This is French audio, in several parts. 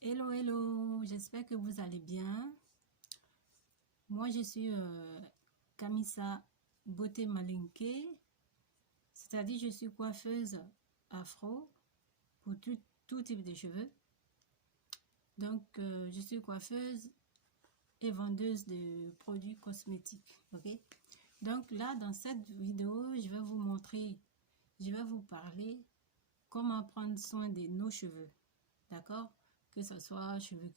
Hello, hello, j'espère que vous allez bien. Moi, je suis Kamisa Beauté Malinké, c'est-à-dire je suis coiffeuse afro pour tout type de cheveux. Donc, je suis coiffeuse et vendeuse de produits cosmétiques, ok? Donc là, dans cette vidéo, je vais vous montrer, je vais vous parler comment prendre soin de nos cheveux, d'accord? Que ce soit cheveux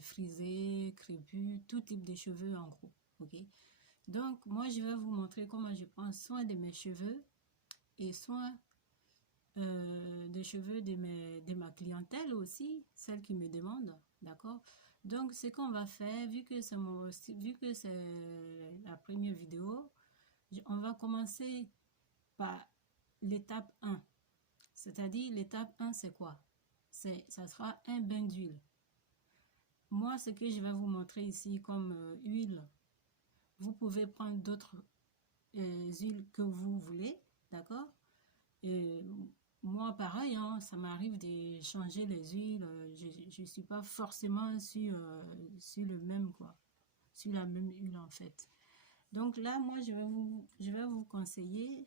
frisés, crépus, tout type de cheveux en gros, ok? Donc, moi, je vais vous montrer comment je prends soin de mes cheveux et soin des cheveux de ma clientèle aussi, celle qui me demande, d'accord? Donc, ce qu'on va faire, vu que c'est la première vidéo, on va commencer par l'étape 1. C'est-à-dire, l'étape 1, c'est quoi? Ça sera un bain d'huile. Moi, ce que je vais vous montrer ici comme huile, vous pouvez prendre d'autres huiles que vous voulez, d'accord? Et moi, pareil, hein, ça m'arrive de changer les huiles. Je ne suis pas forcément sur le même, quoi. Sur la même huile, en fait. Donc là, moi, je vais vous conseiller,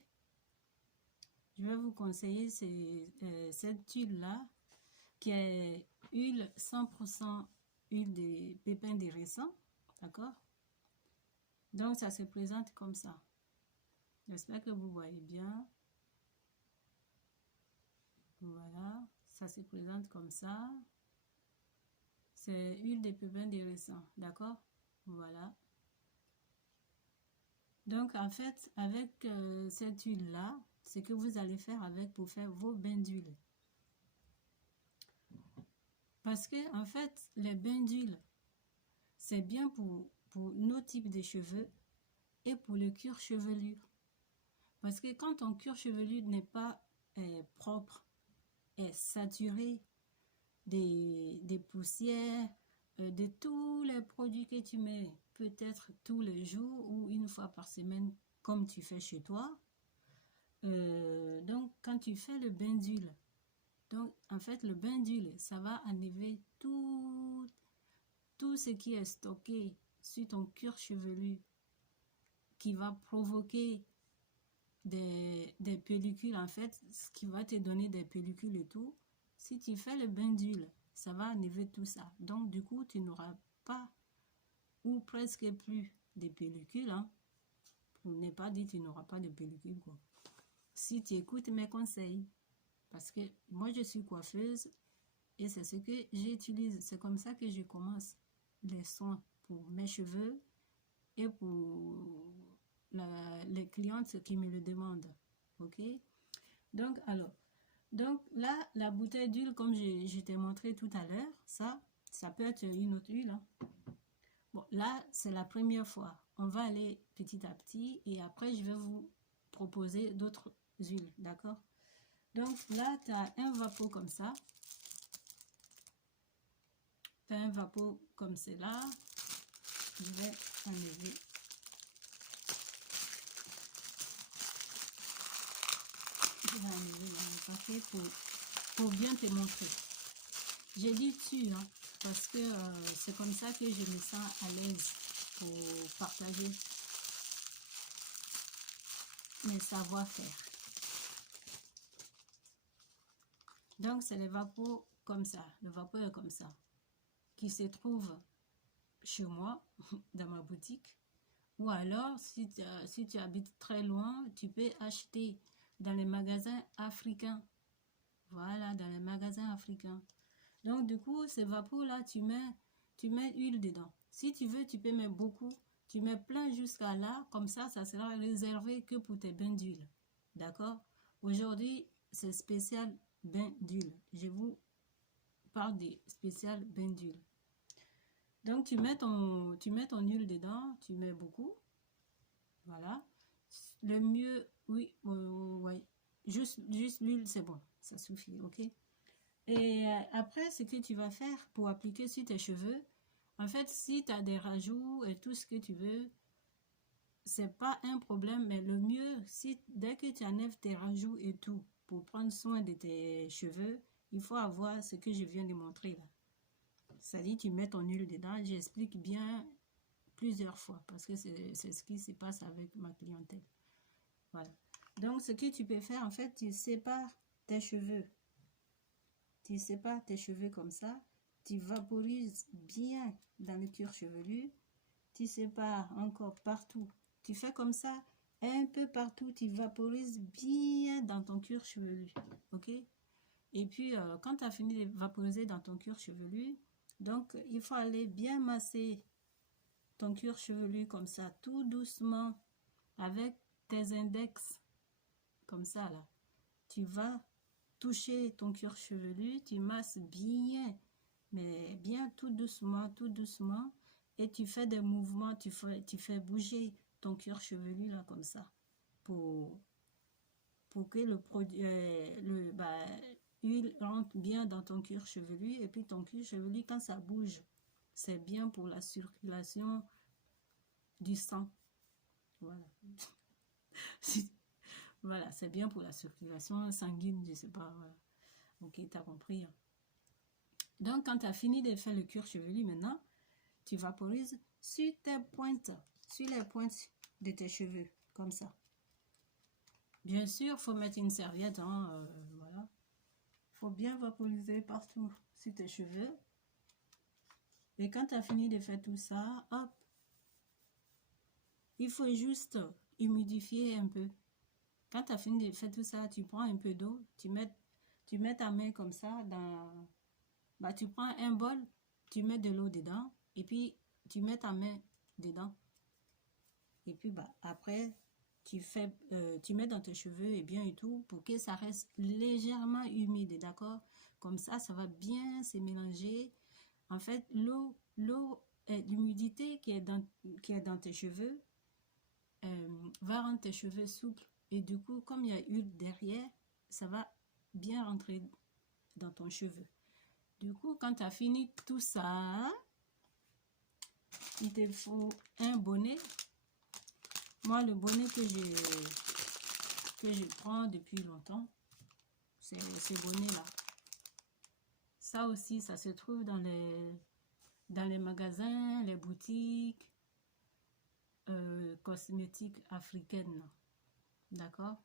cette huile-là, qui est huile 100% huile de pépins de raisin, d'accord? Donc, ça se présente comme ça. J'espère que vous voyez bien. Voilà, ça se présente comme ça. C'est huile de pépins de raisin, d'accord? Voilà. Donc, en fait, avec cette huile-là, ce que vous allez faire avec pour faire vos bains d'huile. Parce que, en fait, les bains d'huile, c'est bien pour nos types de cheveux et pour le cuir chevelu. Parce que quand ton cuir chevelu n'est pas propre, est saturé des poussières, de tous les produits que tu mets, peut-être tous les jours ou une fois par semaine, comme tu fais chez toi. Donc, quand tu fais le bain d'huile, donc en fait, le bain d'huile, ça va enlever tout ce qui est stocké sur ton cuir chevelu, qui va provoquer des pellicules, en fait, ce qui va te donner des pellicules et tout. Si tu fais le bain d'huile, ça va enlever tout ça. Donc, du coup, tu n'auras pas ou presque plus de pellicules. Hein. Pour ne pas dire tu n'auras pas de pellicules, quoi. Si tu écoutes mes conseils. Parce que moi, je suis coiffeuse et c'est ce que j'utilise. C'est comme ça que je commence les soins pour mes cheveux et pour les clientes qui me le demandent. Ok? Donc, alors, donc là, la bouteille d'huile, comme je t'ai montré tout à l'heure, ça peut être une autre huile. Hein. Bon, là, c'est la première fois. On va aller petit à petit et après, je vais vous proposer d'autres huiles, d'accord? Donc là, tu as un vapeau comme ça. Tu as un vapeau comme cela. Je vais enlever. Je vais enlever le paquet pour bien te montrer. J'ai dit tu, hein, parce que c'est comme ça que je me sens à l'aise pour partager mes savoir-faire. Donc, c'est le vapeau comme ça. Le vapeau est comme ça. Qui se trouve chez moi, dans ma boutique. Ou alors, si tu habites très loin, tu peux acheter dans les magasins africains. Voilà, dans les magasins africains. Donc, du coup, ces vapeurs-là, tu mets huile dedans. Si tu veux, tu peux mettre beaucoup. Tu mets plein jusqu'à là. Comme ça sera réservé que pour tes bains d'huile. D'accord? Aujourd'hui, c'est spécial bain d'huile. Je vous parle des spécial bain d'huile. Donc, tu mets ton huile dedans. Tu mets beaucoup. Voilà. Le mieux, oui, ouais. Juste l'huile, c'est bon. Ça suffit, ok? Et après, ce que tu vas faire pour appliquer sur tes cheveux, en fait, si tu as des rajouts et tout ce que tu veux, c'est pas un problème, mais le mieux, dès que tu enlèves tes rajouts et tout, pour prendre soin de tes cheveux, il faut avoir ce que je viens de montrer là. C'est-à-dire, tu mets ton huile dedans. J'explique bien plusieurs fois parce que c'est ce qui se passe avec ma clientèle. Voilà. Donc, ce que tu peux faire, en fait, tu sépares tes cheveux. Tu sépares tes cheveux comme ça. Tu vaporises bien dans le cuir chevelu. Tu sépares encore partout. Tu fais comme ça, un peu partout. Tu vaporises bien dans ton cuir chevelu. OK? Et puis, quand tu as fini de vaporiser dans ton cuir chevelu, donc, il faut aller bien masser ton cuir chevelu comme ça, tout doucement, avec tes index, comme ça, là. Tu vas toucher ton cuir chevelu, tu masses bien, mais bien tout doucement, et tu fais des mouvements, tu fais bouger ton cuir chevelu, là, comme ça, pour que le produit, l'huile rentre bien dans ton cuir chevelu, et puis ton cuir chevelu, quand ça bouge, c'est bien pour la circulation du sang. Voilà. Voilà, c'est bien pour la circulation sanguine, je sais pas. Voilà. Ok, tu as compris. Donc, quand tu as fini de faire le cuir chevelu, maintenant, tu vaporises sur tes pointes, sur les pointes de tes cheveux, comme ça. Bien sûr, il faut mettre une serviette, hein, voilà. Il faut bien vaporiser partout sur tes cheveux. Et quand tu as fini de faire tout ça, hop, il faut juste humidifier un peu. Quand tu as fini de faire tout ça, tu prends un peu d'eau, tu mets ta main comme ça dans... Bah, tu prends un bol, tu mets de l'eau dedans, et puis tu mets ta main dedans. Et puis bah, après, tu mets dans tes cheveux et bien et tout, pour que ça reste légèrement humide, d'accord? Comme ça va bien se mélanger. En fait, l'humidité qui est dans tes cheveux va rendre tes cheveux souples. Et du coup, comme il y a huile derrière, ça va bien rentrer dans ton cheveu. Du coup, quand tu as fini tout ça, il te faut un bonnet. Moi, le bonnet que je prends depuis longtemps, c'est ce bonnet-là. Ça aussi, ça se trouve dans les magasins, les boutiques cosmétiques africaines. D'accord?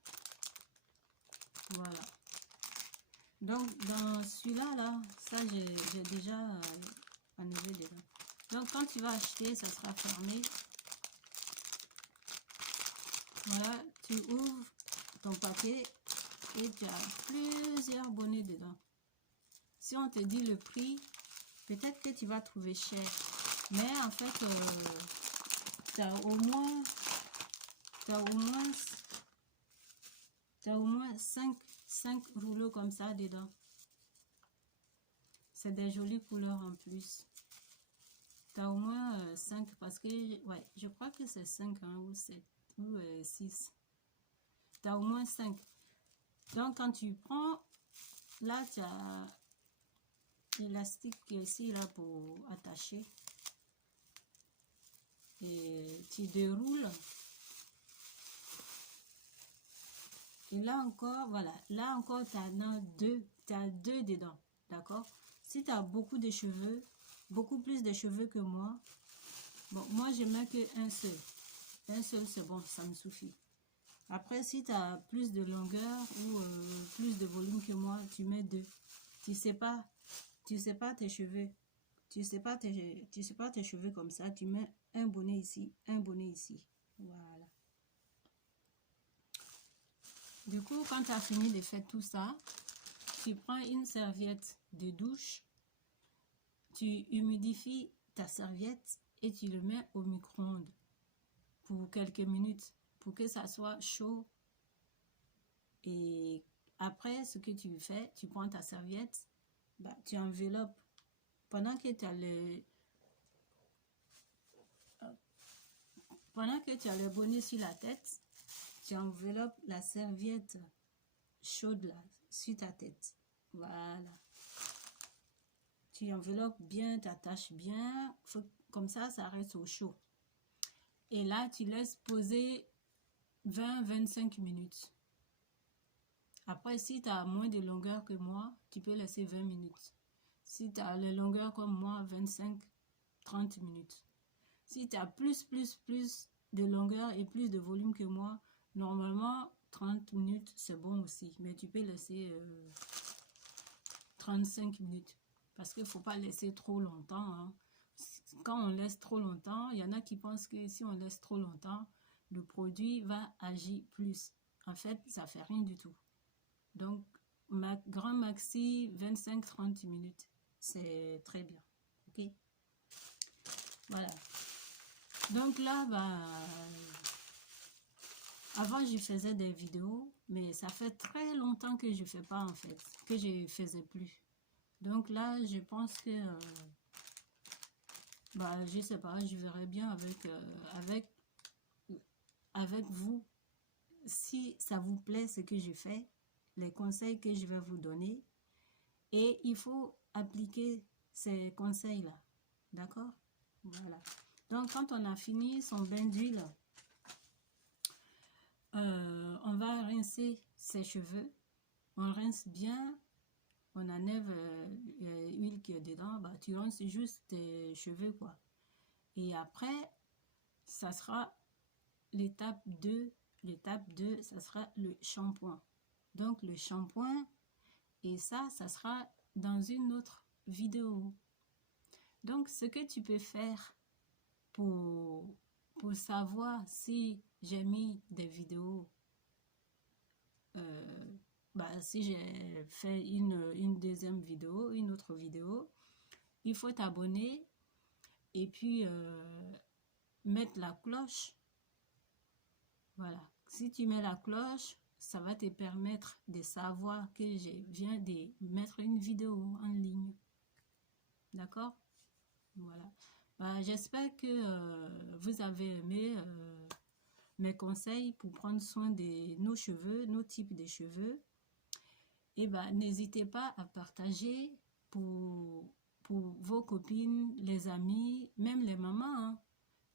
Voilà. Donc, dans celui-là, là, ça, j'ai déjà enlevé dedans. Donc, quand tu vas acheter, ça sera fermé. Voilà, tu ouvres ton paquet et tu as plusieurs bonnets dedans. Si on te dit le prix, peut-être que tu vas trouver cher. Mais en fait, tu as au moins 5 rouleaux comme ça dedans. C'est des jolies couleurs en plus. Tu as au moins 5 parce que, ouais, je crois que c'est 5 hein, ou 7 ou 6. Tu as au moins 5. Donc, quand tu prends, là, tu as l'élastique qui est ici là pour attacher. Et tu déroules. Et là encore, voilà. Là encore, tu as deux. Tu as deux dedans. D'accord? Si tu as beaucoup de cheveux, beaucoup plus de cheveux que moi, bon, moi, je mets qu'un seul. Un seul, c'est bon, ça me suffit. Après, si tu as plus de longueur ou plus de volume que moi, tu mets 2. Tu sais pas tes cheveux. Tu sais pas tes cheveux comme ça. Tu mets un bonnet ici, un bonnet ici. Voilà. Du coup, quand tu as fini de faire tout ça, tu prends une serviette de douche, tu humidifies ta serviette et tu le mets au micro-ondes pour quelques minutes pour que ça soit chaud. Et après, ce que tu fais, tu prends ta serviette, bah, tu enveloppes pendant que tu as le bonnet sur la tête, tu enveloppes la serviette chaude là sur ta tête. Voilà. Tu enveloppes bien, t'attaches bien, comme ça reste au chaud. Et là, tu laisses poser 20-25 minutes. Après, si tu as moins de longueur que moi, tu peux laisser 20 minutes. Si tu as les longueurs comme moi, 25-30 minutes. Si tu as plus de longueur et plus de volume que moi, normalement, 30 minutes, c'est bon aussi. Mais tu peux laisser 35 minutes. Parce qu'il ne faut pas laisser trop longtemps. Hein. Quand on laisse trop longtemps, il y en a qui pensent que si on laisse trop longtemps, le produit va agir plus. En fait, ça ne fait rien du tout. Donc, grand maxi, 25-30 minutes. C'est très bien. Ok? Voilà. Donc là, avant, je faisais des vidéos, mais ça fait très longtemps que je ne fais pas, en fait, que je ne faisais plus. Donc là, je pense que, je sais pas, je verrai bien avec vous, si ça vous plaît ce que je fais, les conseils que je vais vous donner, et il faut appliquer ces conseils-là, d'accord? Voilà. Donc, quand on a fini son bain d'huile, on va rincer ses cheveux. On rince bien, on enlève l'huile qui est dedans. Tu rinces juste tes cheveux, quoi. Et après, ça sera l'étape 2. L'étape 2, ça sera le shampoing. Donc, le shampoing, et ça sera dans une autre vidéo. Donc, ce que tu peux faire pour savoir si j'ai mis des vidéos, si j'ai fait une deuxième vidéo, une autre vidéo, il faut t'abonner et puis mettre la cloche. Voilà. Si tu mets la cloche, ça va te permettre de savoir que je viens de mettre une vidéo en ligne. D'accord? Voilà. J'espère que vous avez aimé mes conseils pour prendre soin de nos cheveux, nos types de cheveux. Et n'hésitez pas à partager pour vos copines, les amis, même les mamans. Hein.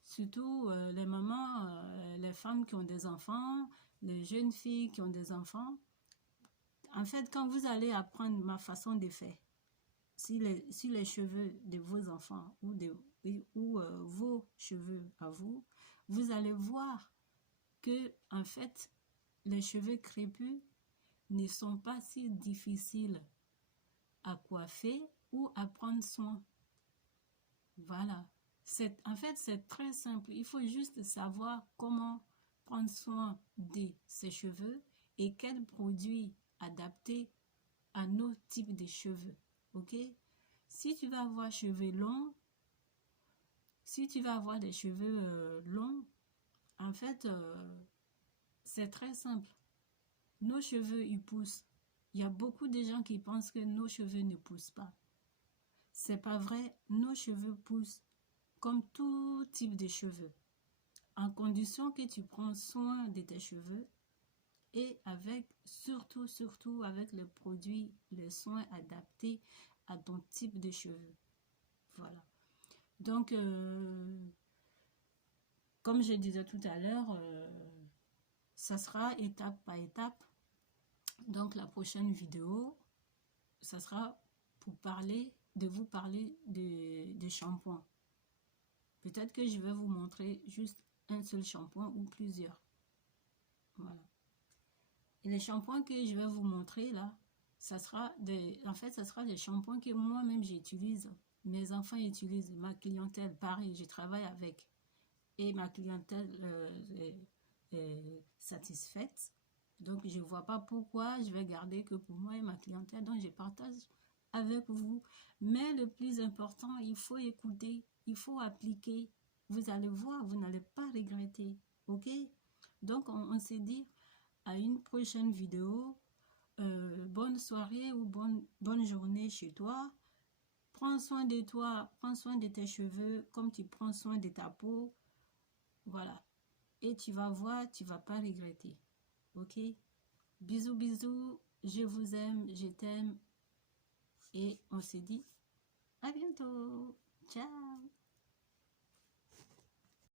Surtout les mamans, les femmes qui ont des enfants, les jeunes filles qui ont des enfants. En fait, quand vous allez apprendre ma façon de faire, si les cheveux de vos enfants ou vos cheveux à vous, vous allez voir que en fait, les cheveux crépus ne sont pas si difficiles à coiffer ou à prendre soin. Voilà. En fait, c'est très simple. Il faut juste savoir comment prendre soin de ses cheveux et quels produits adaptés à nos types de cheveux. Ok? Si tu vas avoir cheveux longs, si tu vas avoir des cheveux longs, en fait, c'est très simple. Nos cheveux, ils poussent. Il y a beaucoup de gens qui pensent que nos cheveux ne poussent pas. C'est pas vrai. Nos cheveux poussent comme tout type de cheveux. En condition que tu prends soin de tes cheveux et surtout avec les produits, les soins adaptés à ton type de cheveux. Voilà. Donc, comme je disais tout à l'heure, ça sera étape par étape. Donc, la prochaine vidéo, ça sera pour vous parler de shampoing. Peut-être que je vais vous montrer juste un seul shampoing ou plusieurs. Voilà. Et les shampoings que je vais vous montrer là, ça sera des shampoings que moi-même j'utilise. Mes enfants utilisent, ma clientèle, pareil, je travaille avec. Et ma clientèle est satisfaite. Donc, je ne vois pas pourquoi je vais garder que pour moi et ma clientèle. Donc, je partage avec vous. Mais le plus important, il faut écouter, il faut appliquer. Vous allez voir, vous n'allez pas regretter. Ok? Donc, on s'est dit à une prochaine vidéo. Bonne soirée ou bonne journée chez toi. Prends soin de toi, prends soin de tes cheveux comme tu prends soin de ta peau. Voilà. Et tu vas voir, tu vas pas regretter. Ok? Bisous, bisous. Je vous aime, je t'aime. Et on se dit à bientôt. Ciao.